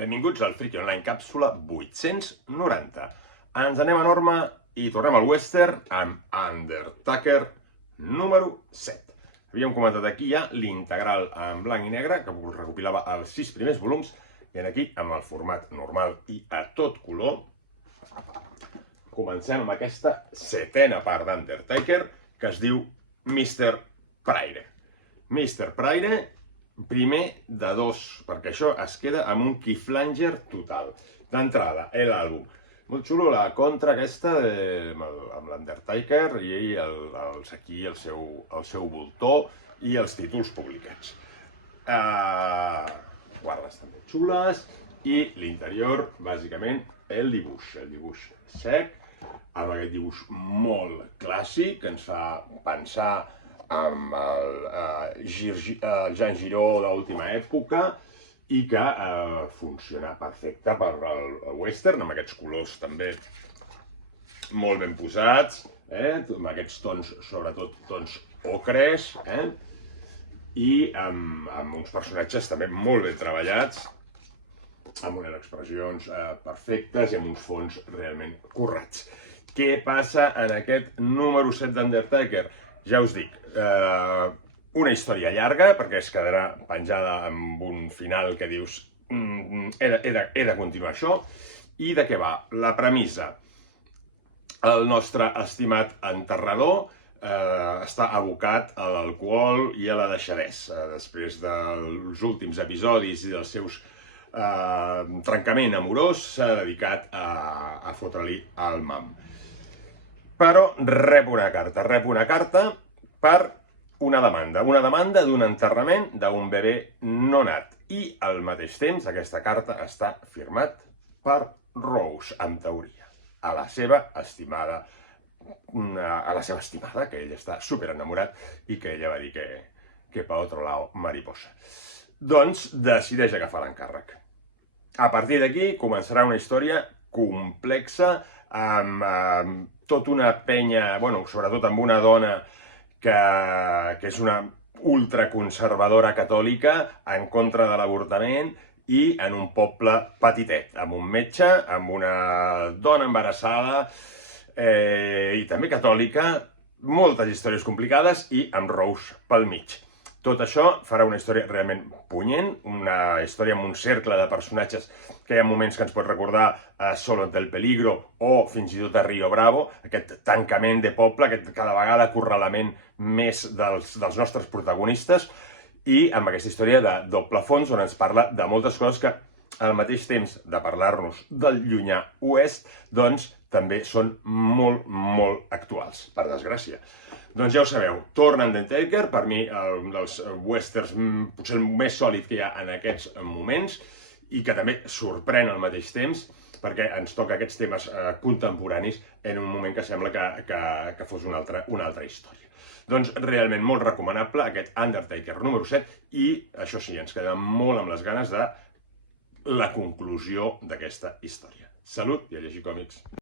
Benvinguts al Friki Online càpsula 890. Ens anem a Norma i tornem al western amb Undertaker número 7. Havíem comentat aquí ja l'integral en blanc i negre, que recopilava els 6 primers volums, i aquí, amb el format normal i a tot color, comencem amb aquesta 7a part d'Undertaker, que es diu Mr. Pride. Mr. Pride, primer de dos, perquè això es queda amb un cliffhanger total. D'entrada, l'àlbum. Molt xulo la contra aquesta amb l'Undertaker i aquí el seu voltor i els títols publicats. Guardes també xules i l'interior, bàsicament, el dibuix sec, amb aquest dibuix molt clàssic que ens fa pensar amb el Jean Giraud d'última època i que funciona perfecte per al western, amb aquests colors també molt ben posats, amb aquests tons, sobretot tons ocres, i amb uns personatges també molt ben treballats, amb unes expressions perfectes i amb uns fons realment currats. Què passa en aquest número 7 d'Undertaker? Ja us dic, una història llarga, perquè es quedarà penjada amb un final que dius he de continuar això. I de què va? La premissa. El nostre estimat enterrador està abocat a l'alcohol i a la deixadesa. Després dels últims episodis i dels seus trencament amorós, s'ha dedicat a fotre-li al mam. Però rep una carta per una demanda d'un enterrament d'un bebè no nat. I al mateix temps aquesta carta està firmat per Rose, en teoria, a la seva estimada, que ell està super enamorat i que ella va dir que pa otro lado mariposa. Doncs decideix agafar l'encàrrec. A partir d'aquí començarà una història complexa amb tota una penya, sobretot amb una dona que és una ultraconservadora catòlica en contra de l'avortament i en un poble petitet, amb un metge, amb una dona embarassada i també catòlica, moltes històries complicades i amb Rose pel mig. Tot això farà una història realment punyent, una història amb un cercle de personatges que hi ha moments que ens pot recordar a Solo ante el peligro o fins i tot a Rio Bravo, aquest tancament de poble, aquest cada vegada acorralament més dels nostres protagonistes, i amb aquesta història de doble fons on ens parla de moltes coses que al mateix temps de parlar-nos del llunyà oest, doncs també són molt, molt actuals, per desgràcia. Doncs ja ho sabeu, torna Undertaker, per mi un dels westerns potser el més sòlid que hi ha en aquests moments i que també sorprèn al mateix temps perquè ens toca aquests temes contemporanis en un moment que sembla que fos una altra història. Doncs realment molt recomanable aquest Undertaker número 7 i això sí, ens quedem molt amb les ganes de la conclusió d'aquesta història. Salut i a llegir còmics!